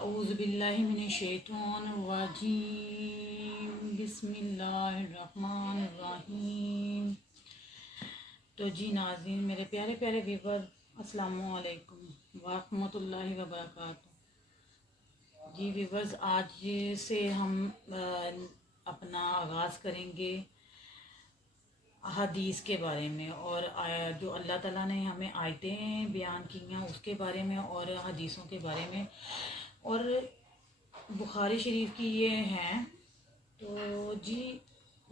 अऊज़ु बिल्लाहि मिनश शैतानिर रजीम बिस्मिल्लाहिर रहमानिर रहीम। तो जी नाज़रीन, मेरे प्यारे प्यारे व्यूवर, अस्सलामु अलैकुम व रहमतुल्लाहि व बरकातुहू। जी व्यूवर्स, आज से हम अपना आगाज़ करेंगे हदीस के बारे में और जो अल्लाह ताला ने हमें आयतें बयान की हैं उसके बारे में और हदीसों के बारे में और बुखारी शरीफ की ये हैं। तो जी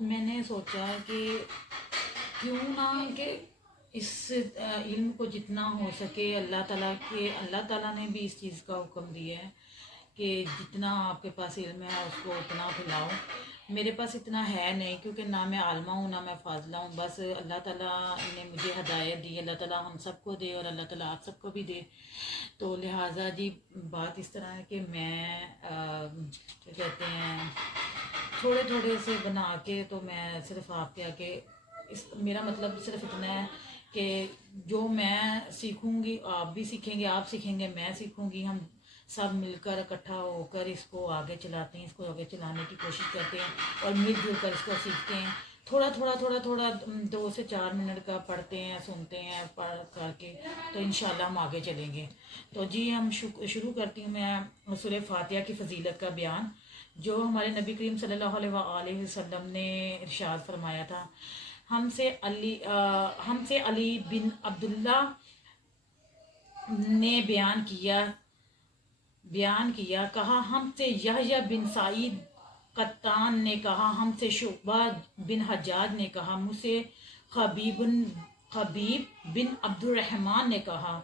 मैंने सोचा कि क्यों ना कि इस इल्म को जितना हो सके अल्लाह ताला ने भी इस चीज़ का हुक्म दिया है कि जितना आपके पास इल्म है उसको उतना फैलाओ। मेरे पास इतना है नहीं क्योंकि ना मैं आलमा हूँ ना मैं फाजला हूँ, बस अल्लाह ताला ने मुझे हदायत दी। अल्लाह ताला हम सबको दे और अल्लाह ताला आप सबको भी दे। तो लिहाजा जी बात इस तरह है कि मैं क्या कहते हैं थोड़े थोड़े से बना के तो मैं सिर्फ आपके आके इस मेरा मतलब सिर्फ इतना है कि जो मैं सीखूंगी आप भी सीखेंगे, आप सीखेंगे मैं सीखूंगी, हम सब मिलकर इकट्ठा होकर इसको आगे चलाते हैं, इसको आगे चलाने की कोशिश करते हैं और मिलजुल कर इसको सीखते हैं। थोड़ा 2 से 4 मिनट का पढ़ते हैं, सुनते हैं, पढ़ करके तो इंशाल्लाह हम आगे चलेंगे। तो जी हम शुरू करती हूँ मैं सूरह फातिहा की फजीलत का बयान, जो हमारे नबी करीम सल्लल्लाहु अलैहि वसल्लम ने इरशाद फरमाया था। हमसे अली बिन अब्दुल्ला ने बयान किया कहा, हमसे यहया बिन सईद कत्तान ने कहा, हमसे शुबा बिन हज्जाज ने कहा, मुझसे खबीब बिन अब्दुर्रहमान ने कहा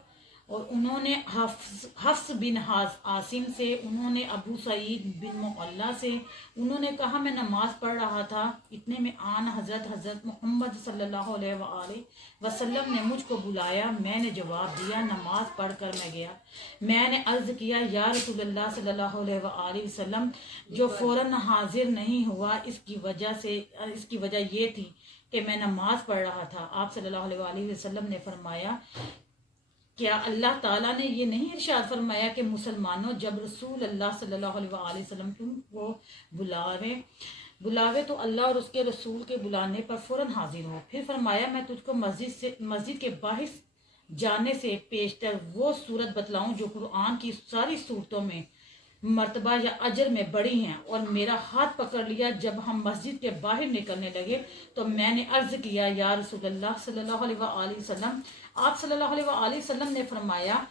और उन्होंने हफ्स बिन आसिम से, उन्होंने अबू सईद बिन मुअल्ला से, उन्होंने कहा मैं नमाज पढ़ रहा था, इतने में आन हज़रत मोहम्मद सल्लल्लाहु अलैहि वसल्लम ने मुझको बुलाया। मैंने जवाब दिया, नमाज पढ़ कर मैं गया। मैंने अर्ज़ किया, या रसूलल्लाह सल्लल्लाहु अलैहि वसल्लम, जो फ़ौरन हाजिर नहीं हुआ इसकी वजह ये थी कि मैं नमाज पढ़ रहा था। आप सल्लल्लाहु अलैहि वसल्लम ने फरमाया, क्या अल्लाह ताला ने ये नहीं इरशाद फरमाया कि मुसलमानों, जब रसूल अल्लाह सल्लल्लाहु अलैहि वसल्लम तुमको बुलावे तो अल्लाह और उसके रसूल के बुलाने पर फौरन हाजिर हो। फिर फरमाया, मैं तुझको मस्जिद के बाहर जाने से पेशतर वो सूरत बतलाऊं जो कुरान की सारी सूरतों में मर्तबा या अजर में बड़ी हैं। और मेरा हाथ पकड़ लिया। जब हम मस्जिद के बाहर निकलने लगे तो मैंने अर्ज किया, या रसूलल्लाह सल्लल्लाहु अलैहि वसल्लम, आप सल्लल्लाहु अलैहि वसल्लम ने फरमाया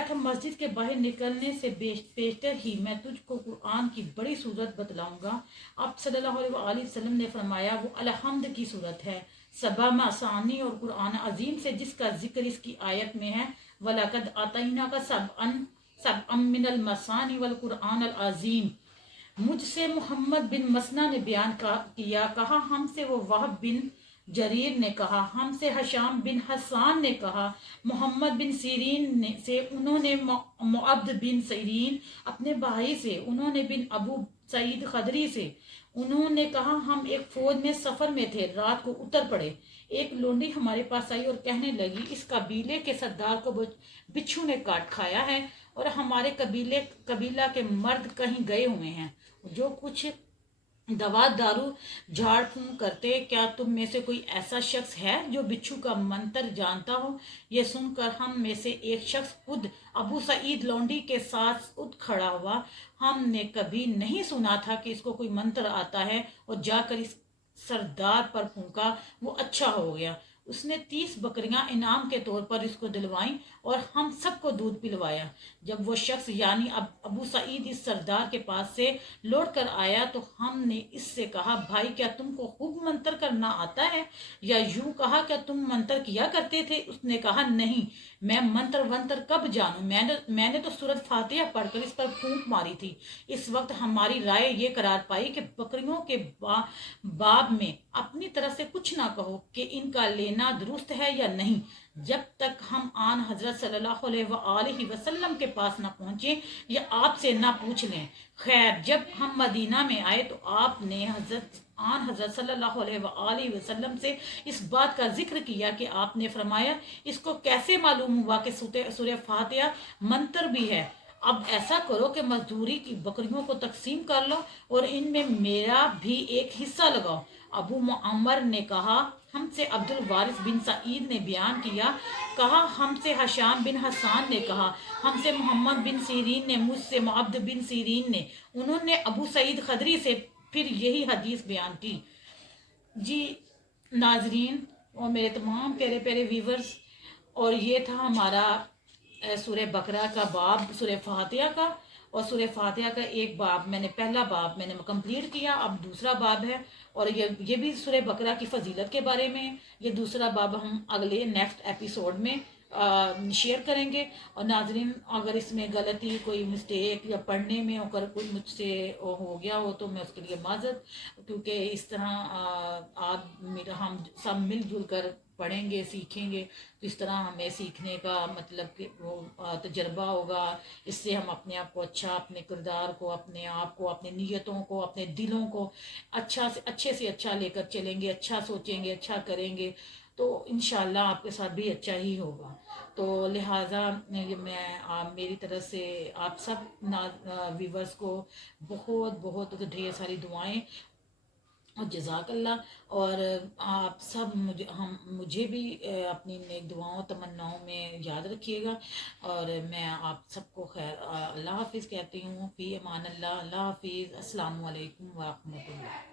था, मस्जिद के बाहर निकलने से पेशतर ही मैं तुझको कुरान की बड़ी सूरत बतलाऊंगा। आप सल्लल्लाहु अलैहि वसल्लम ने फरमाया, वो अलहम्द की सूरत है, सबा मसानी और कुरान अजीम से जिसका जिक्र इसकी आयत में है। वलकद आतैना का सब मिनल मसानी वल कुरान अल अजीम। मुझसे मोहम्मद बिन मसना ने बयान किया, कहा हमसे वो वहब बिन जरीर ने कहा, हमसे हशाम बिन हसान ने कहा, मोहम्मद बिन सीरीन से, उन्होंने मुअब्द बिन सीरीन अपने भाई से, उन्होंने बिन अबू सईद खदरी से, उन्होंने कहा हम एक फौज में सफर में थे, रात को उतर पड़े। एक लोंडी हमारे पास आई और कहने लगी, इस कबीले के सरदार को बिच्छू ने काट खाया है और हमारे कबीला के मर्द कहीं गए हुए हैं जो कुछ दवा दारू झाड़ फूंक करते। क्या तुम में से कोई ऐसा शख्स है जो बिच्छू का मंत्र जानता हो? ये सुनकर हम में से एक शख्स खुद अबू सईद लौंडी के साथ उठ खड़ा हुआ। हमने कभी नहीं सुना था कि इसको कोई मंत्र आता है और जाकर इस सरदार पर फूंका, वो अच्छा हो गया। उसने 30 बकरियां इनाम के तौर पर इसको दिलवाईं और हम सबको दूध पिलवाया। जब वो शख्स यानी अबू सईद इस सरदार के पास से लौट कर आया तो हमने इससे कहा, भाई क्या तुमको खूब मंत्र करना आता है? या यूं कहा, क्या तुम मंत्र किया करते थे? उसने कहा, नहीं, मैं मंत्र वंत्र कब जानूं, मैंने तो सूरत फातिहा पढ़कर इस पर फूंक मारी थी। इस वक्त हमारी राय ये करार पाई कि बकरियों के बाब में अपनी तरफ से कुछ ना कहो कि इनका लेना दुरुस्त है या नहीं, जब तक हम आन हजरत सल्लल्लाहु अलैहि वसल्लम के पास ना पहुंचे या आपसे ना पूछ लें। खैर, जब हम मदीना में आए तो आपने हजरत सल्लल्लाहु अलैहि वसल्लम से इस बात का जिक्र किया कि आपने फरमाया, इसको कैसे मालूम हुआ कि सूरह फातिहा मंत्र भी है? اب ایسا کرو کہ مزدوری کی بکریوں کو تقسیم کر لو اور ان میں میرا بھی ایک حصہ لگاؤ۔ ابو معمر نے کہا، ہم سے عبد الوارث بن سعید نے بیان کیا، کہا ہم سے حشام بن حسان نے کہا، ہم سے محمد بن سیرین نے، مجھ سے معبد بن سیرین نے، انہوں نے ابو سعید خدری سے پھر یہی حدیث بیان کی۔ جی ناظرین اور میرے تمام پیارے پیارے ویورز، اور یہ تھا ہمارا سورہ بقرہ کا باب، سورہ فاتحہ کا، اور سورہ فاتحہ کا ایک باب میں نے، پہلا باب میں نے کمپلیٹ کیا، اب دوسرا باب ہے، اور یہ بھی سورہ بقرہ کی فضیلت کے بارے میں ہے۔ یہ دوسرا باب ہم اگلے نیکسٹ ایپیسوڈ میں شیئر کریں گے۔ اور ناظرین اگر اس میں غلطی، کوئی مسٹیک یا پڑھنے میں اگر کوئی مجھ سے ہو گیا ہو تو میں اس کے لیے معذرت، کیونکہ اس طرح ہم سب مل جل کر پڑھیں گے، سیکھیں گے، تو اس طرح ہمیں سیکھنے کا مطلب کہ وہ تجربہ ہوگا۔ اس سے ہم اپنے آپ کو اچھا، اپنے کردار کو، اپنے آپ کو، اپنے نیتوں کو، اپنے دلوں کو اچھے سے اچھا لے کر چلیں گے، اچھا سوچیں گے، اچھا کریں گے، تو انشاءاللہ آپ کے ساتھ بھی اچھا ہی ہوگا۔ تو لہٰذا میں میری طرف سے آپ سب ویورز کو بہت بہت ڈھیر ساری دعائیں اور جزاک اللہ، اور آپ سب مجھے بھی اپنی نیک دعاؤں تمناؤں میں یاد رکھیے گا، اور میں آپ سب کو خیر اللہ حافظ کہتی ہوں، فی امان اللہ، اللہ حافظ، السلام علیکم ورحمۃ اللہ۔